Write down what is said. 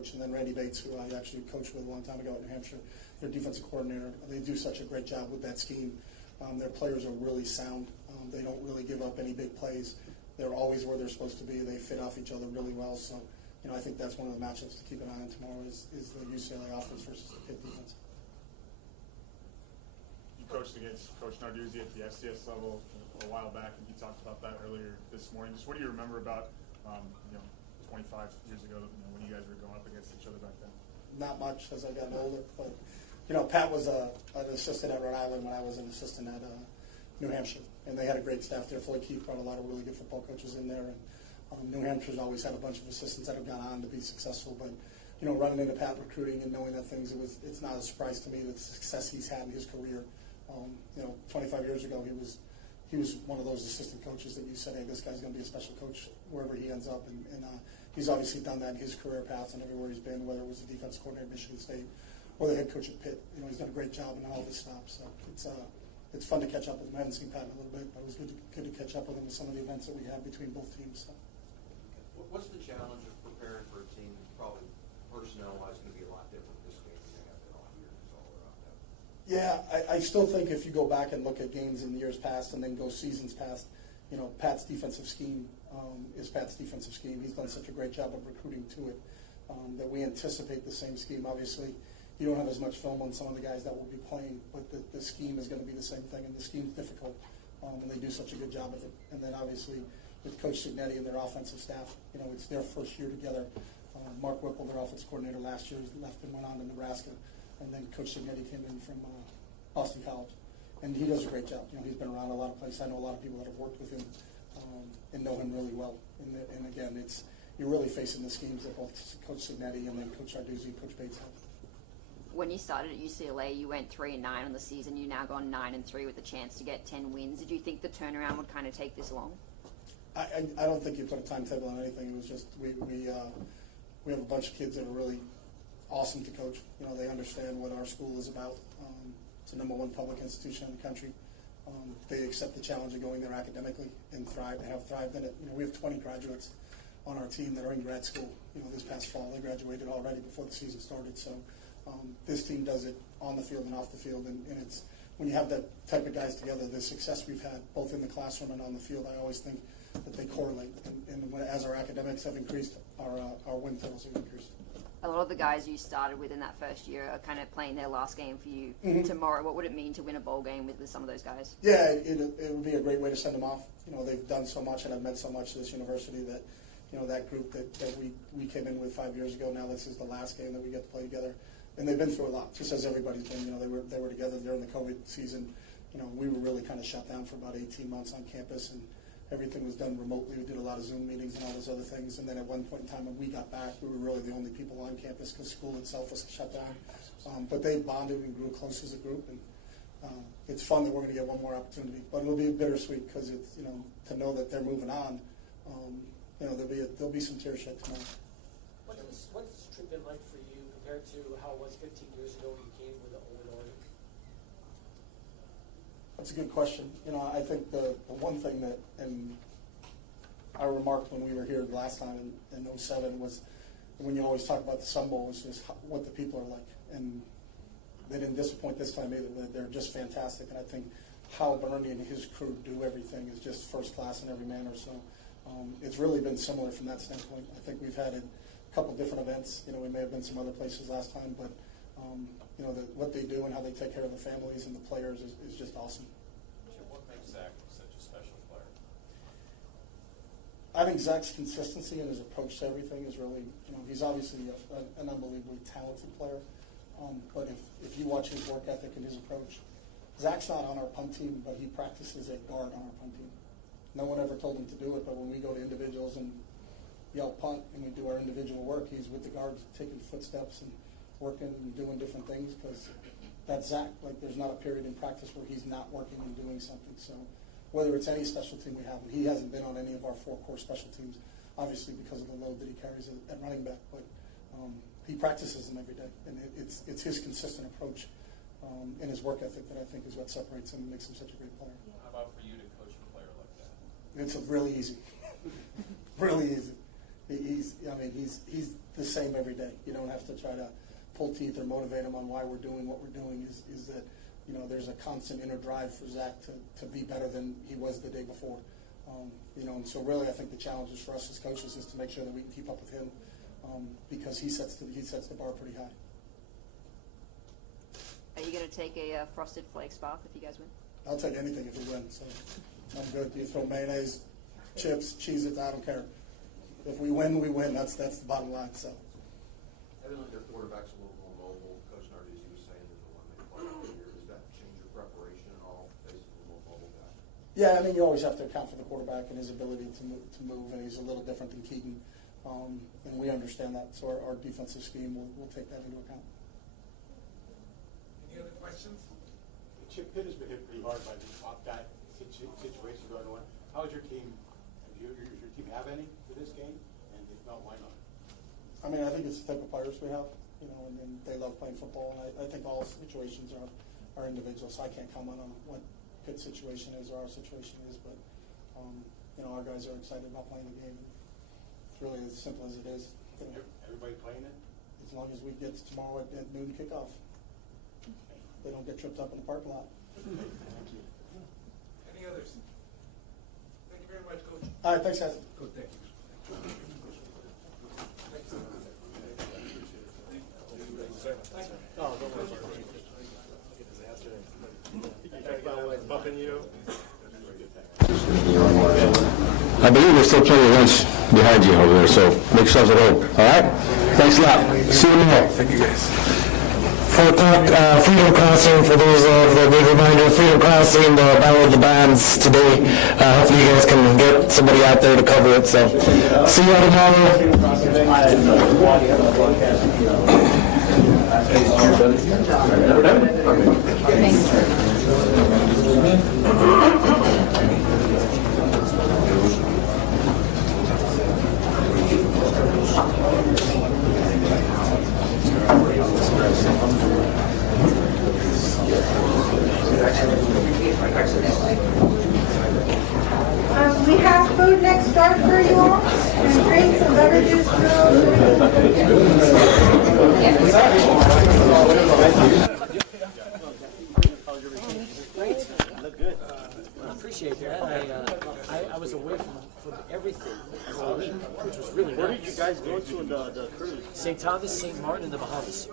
coach, and then Randy Bates, who I actually coached with a long time ago at New Hampshire, their defensive coordinator. They do such a great job with that scheme. Their players are really sound. They don't really give up any big plays. They're always where they're supposed to be. They fit off each other really well. So, I think that's one of the matchups to keep an eye on tomorrow is the UCLA offense versus the Pitt defense. You coached against Coach Narduzzi at the FCS level a while back, and you talked about that earlier this morning. Just what do you remember about, 25 years ago, when you guys were going up against each other back then? Not much as I've gotten older, but Pat was an assistant at Rhode Island when I was an assistant at New Hampshire, and they had a great staff there. Floyd Keith brought a lot of really good football coaches in there, and New Hampshire's always had a bunch of assistants that have gone on to be successful. But running into Pat recruiting and knowing that it's not a surprise to me the success he's had in his career. 25 years ago he was one of those assistant coaches that you said, hey, this guy's going to be a special coach wherever he ends up, and he's obviously done that in his career path and everywhere he's been, whether it was the defense coordinator at Michigan State or the head coach at Pitt. He's done a great job in all of his stops. So it's fun to catch up with him. I haven't seen Pat in a little bit, but it was good to catch up with him with some of the events that we had between both teams. So. What's the challenge of preparing for a team that's probably personnel-wise going to be a lot different this game than they have been all year? Yeah, I still think if you go back and look at games in years past and then go seasons past, Pat's defensive scheme is Pat's defensive scheme. He's done such a great job of recruiting to it that we anticipate the same scheme. Obviously, you don't have as much film on some of the guys that will be playing, but the scheme is going to be the same thing, and the scheme's difficult, and they do such a good job with it. And then obviously with Coach Signetti and their offensive staff, it's their first year together. Mark Whipple, their offensive coordinator last year, left and went on to Nebraska. And then Coach Signetti came in from Boston College, and he does a great job. He's been around a lot of places. I know a lot of people that have worked with him and know him really well. And again, you're really facing the schemes that both Coach Signetti and then Coach Narduzzi and Coach Bates have. When you started at UCLA, you went 3-9 on the season. You've now gone 9-3 with a chance to get 10 wins. Did you think the turnaround would kind of take this long? I don't think you put a timetable on anything. It was just we have a bunch of kids that are really awesome to coach. They understand what our school is about. It's the #1 public institution in the country. They accept the challenge of going there academically and have thrived in it. We have 20 graduates on our team that are in grad school. This past fall they graduated already before the season started. So this team does it on the field and off the field, and it's when you have that type of guys together, the success we've had both in the classroom and on the field, I always think that they correlate. And as our academics have increased, our win totals have increased. A lot of the guys you started with in that first year are kind of playing their last game for you tomorrow. What would it mean to win a bowl game with some of those guys? Yeah, it would be a great way to send them off. They've done so much and have meant so much to this university that, that group that we came in with 5 years ago, now this is the last game that we get to play together. And they've been through a lot, just as everybody's been. They were together during the COVID season. We were really kind of shut down for about 18 months on campus, and everything was done remotely. We did a lot of Zoom meetings and all those other things. And then at one point in time when we got back, we were really the only people on campus because school itself was shut down. But they bonded and grew close as a group. And it's fun that we're going to get one more opportunity. But it'll be bittersweet because it's, to know that they're moving on, there'll be some tears shed tomorrow. What's this trip been like for you compared to how it was 15 years ago when you came with the Owen Oregon? That's a good question. I think the one thing that, and I remarked when we were here the last time in 07 was when you always talk about the Sun Bowl, it's just what the people are like. And they didn't disappoint this time either. They're just fantastic. And I think how Bernie and his crew do everything is just first class in every manner. So it's really been similar from that standpoint. I think we've had a couple different events. We may have been some other places last time, but what they do and how they take care of the families and the players is just awesome. What makes Zach such a special player? I think Zach's consistency and his approach to everything is really, he's obviously an unbelievably talented player. But if you watch his work ethic and his approach, Zach's not on our punt team, but he practices at guard on our punt team. No one ever told him to do it, but when we go to individuals and yell punt and we do our individual work, he's with the guards taking footsteps and working and doing different things because that's Zach. Like, there's not a period in practice where he's not working and doing something. So whether it's any special team we have, and he hasn't been on any of our 4 core special teams, obviously because of the load that he carries at running back, but he practices them every day. And it's his consistent approach and his work ethic that I think is what separates him and makes him such a great player. How about for you to coach a player like that? It's really easy. Really easy. He's the same every day. You don't have to try to pull teeth or motivate him on why we're doing what we're doing. Is that, you know, there's a constant inner drive for Zach to be better than he was the day before. You know, and so really I think the challenge is for us as coaches is to make sure that we can keep up with him, because he sets the bar pretty high. Are you going to take a Frosted Flakes bath if you guys win? I'll take anything if we win, so I'm good. You throw mayonnaise, chips, Cheez-Its, I don't care. If we win, we win. That's the bottom line. So. Evidently, their quarterback's a little more mobile. Coach Narduzzi was saying than the one they played all year. Does that change your preparation at all, facing a more mobile guy? Yeah, I mean, you always have to account for the quarterback and his ability to move, and he's a little different than Keegan, and we understand that. So our defensive scheme will take that into account. Any other questions? Chip Pitt has been hit pretty hard by the top guy situation going on. How is your team? Does your team have any for this game? And if not, why not? I mean, I think it's the type of players we have, you know, and they love playing football. And I think all situations are individual, so I can't comment on what Pitt's situation is or our situation is. But you know, our guys are excited about playing the game. It's really as simple as it is. You know, Everybody playing it? as long as we get to tomorrow at noon kickoff, they don't get tripped up in the parking lot. Thank you. Any others? Thank you very much, Coach. All right, thanks, guys. Good, thank you. I believe there's still plenty of lunch behind you over there, so make yourselves at home. All right? Thanks a lot. See you tomorrow. Thank you, guys. 4 o'clock, Freedom Crossing, for those of the big reminder, Freedom Crossing, the Battle of the Bands today. Hopefully you guys can get somebody out there to cover it. So, see you all tomorrow. We have food next door for you all, and drinks and beverages. I appreciate that. I was away from everything for a week, which was really nice. Where did you guys go to the cruise? St. Thomas, St. Martin, and the Bahamas.